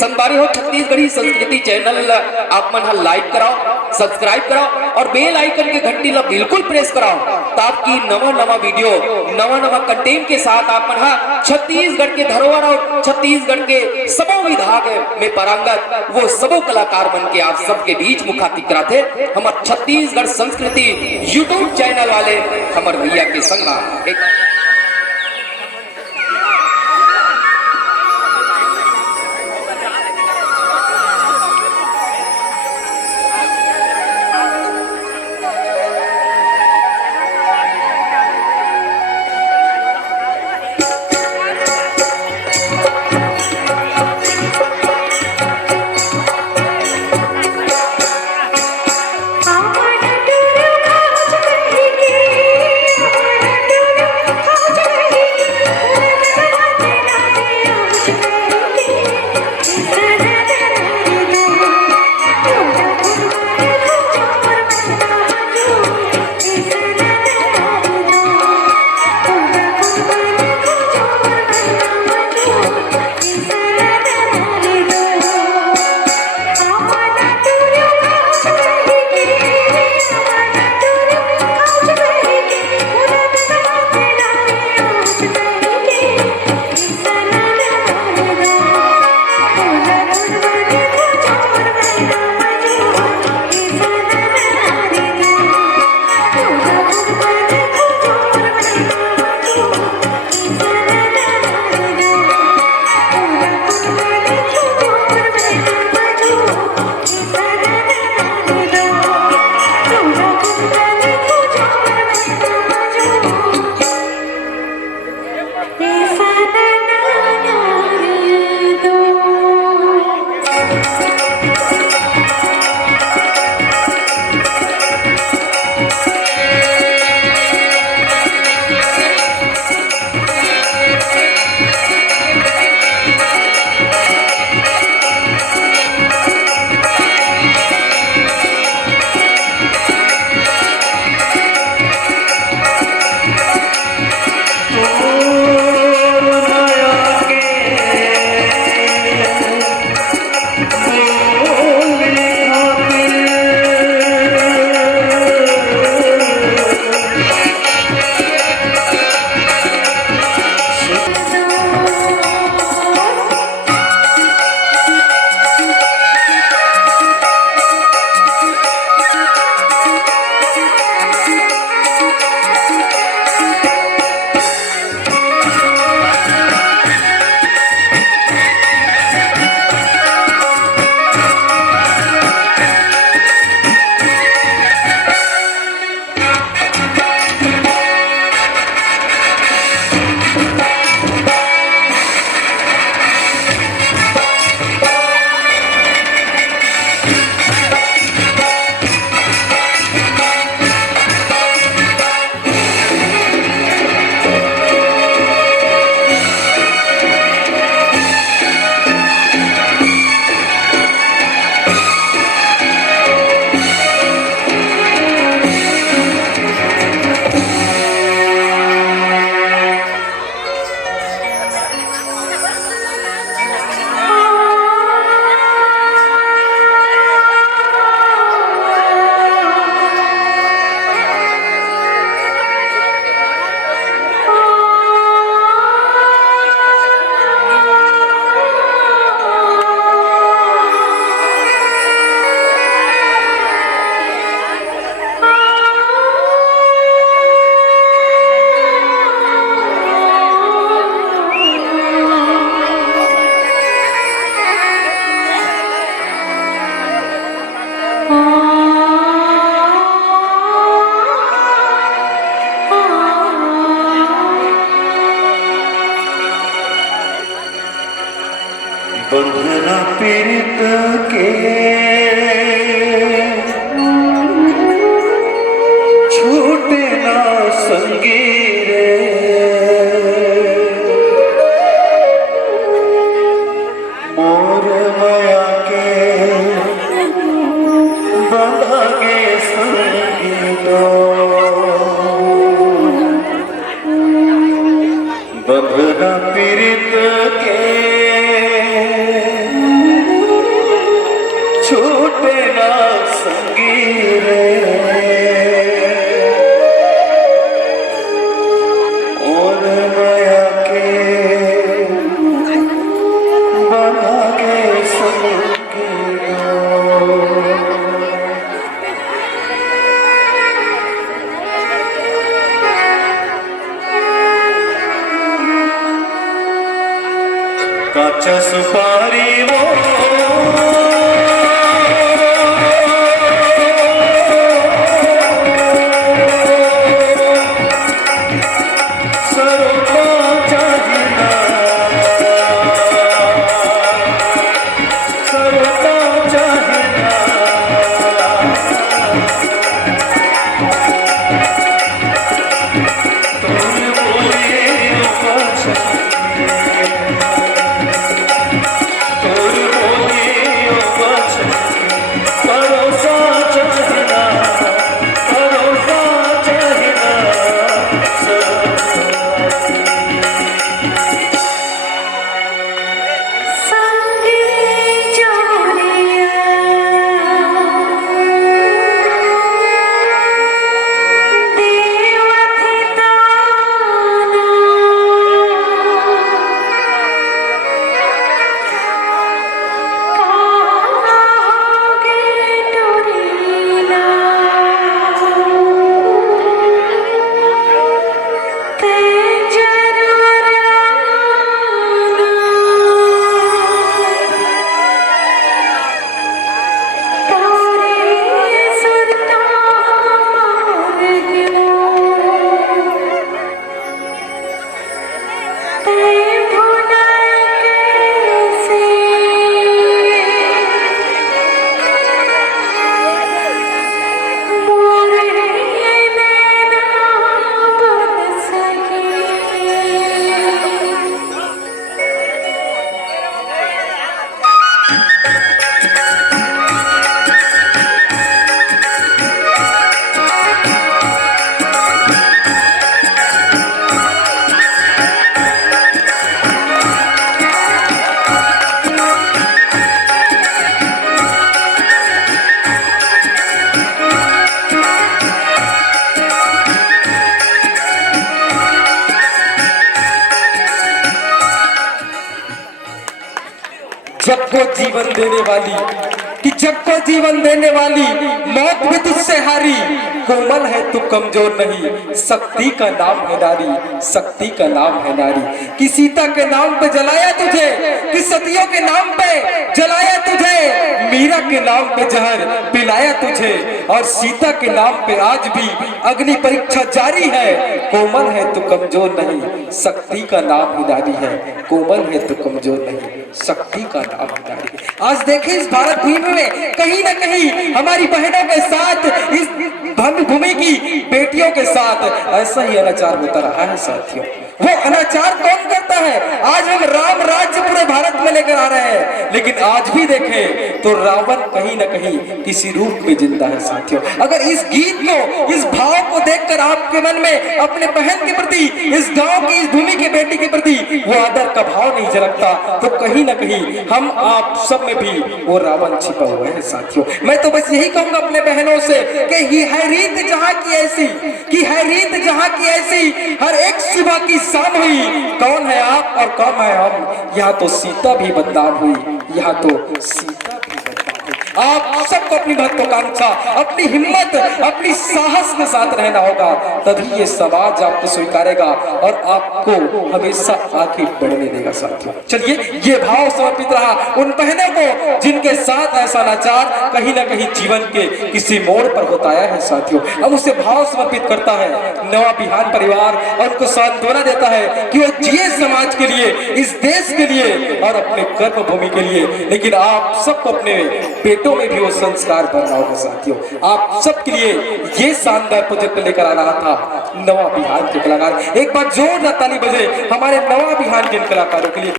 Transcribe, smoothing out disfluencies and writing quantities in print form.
संगवारी हो छत्तीसगढ़ी संस्कृति चैनल आप मन लाइक कराओ, सब्सक्राइब कराओ और बेल आइकन के घंटी ला बिल्कुल प्रेस कराओ ताकि नवा वीडियो नवा कंटेंट के साथ आप मन छत्तीसगढ़ के धरोहर और छत्तीसगढ़ के सबो विभाग में पारंगत वो सबो कलाकार बन के आप सबके बीच मुखातिब कराते हमार छत्तीसगढ़ संस्कृति यूट्यूब चैनल वाले हमार भैया के संग एक बंधना पीड़ित के छूटे ना संगी रे, मोर माया के बंधा के संगी दो, बंधना पीड़ित के जग को जीवन देने वाली, कि जग को जीवन देने वाली, मौत भी तुझसे हारी, कोमल है तू कमजोर नहीं, शक्ति का नाम है नारी, शक्ति का नाम है नारी। कि सीता के नाम पे जलाया तुझे, कि सतियों के नाम पे जलाया तुझे, मीरा के नाम पे जहर पिलाया तुझे, और सीता के नाम पे आज भी अग्नि परीक्षा जारी है। कोमल है तू कमजोर नहीं, शक्ति का नाम ही नारी है, कोमल है तू कमजोर नहीं, शक्ति का नाम ही नारी है। आज देखिए इस भारत भूमि में कहीं ना कहीं हमारी बहनों के साथ, इस भूमि की बेटियों के साथ ऐसा ही अनाचार होता रहा है साथियों। वो अनाचार कौन करता है? आज हम राम राज्य पूरे भारत में लेकर आ रहे हैं, लेकिन आज भी देखें तो रावण कहीं ना कहीं किसी रूप में जिंदा है साथियों। अगर इस गीत को, इस भाव को देखकर आपके मन में अपने बहन के प्रति, इस गांव की, इस भूमि के बेटी के प्रति वो आदर का भाव नहीं झलकता, तो कहीं ना कहीं हम आप सब में भी वो रावण छिपा हुआ है साथियों। मैं तो बस यही कहूंगा अपने बहनों से कि ये है रीत जहां की ऐसी, कि है रीत जहां की ऐसी, हर एक सुबह की शाम हुई, कौन है आप और कौन है हम, यहाँ तो सीता भी बदनाम हुई, यहाँ तो सीता भी बदनाम हुई। आप सबको अपनी महत्वाकांक्षा, अपनी हिम्मत, अपनी साहस के साथ रहना होगा, तभी ये समाज आपको स्वीकारेगा और आपको हमेशा आगे बढ़ने देगा साथियों। चलिए, ये भाव समर्पित रहा उन बहनों को जिनके साथ ऐसा अनाचार कहीं ना कहीं जीवन के किसी मोड़ पर होता आया है साथियों। अब उसे भाव समर्पित करता है नवा बिहान परिवार और उनको सांत्वना देता है कि वो जिए समाज के लिए, इस देश के लिए और अपने कर्म भूमि के लिए। लेकिन आप सबको अपने बेटों में भी वो संस्कार भरना होगा साथियों। आप सबके लिए ये शानदार प्रोजेक्ट लेकर आ रहा था नवा बिहान के कलाकार। एक बार जोरदार ताली बजे हमारे नवा बिहान के कलाकारों के लिए।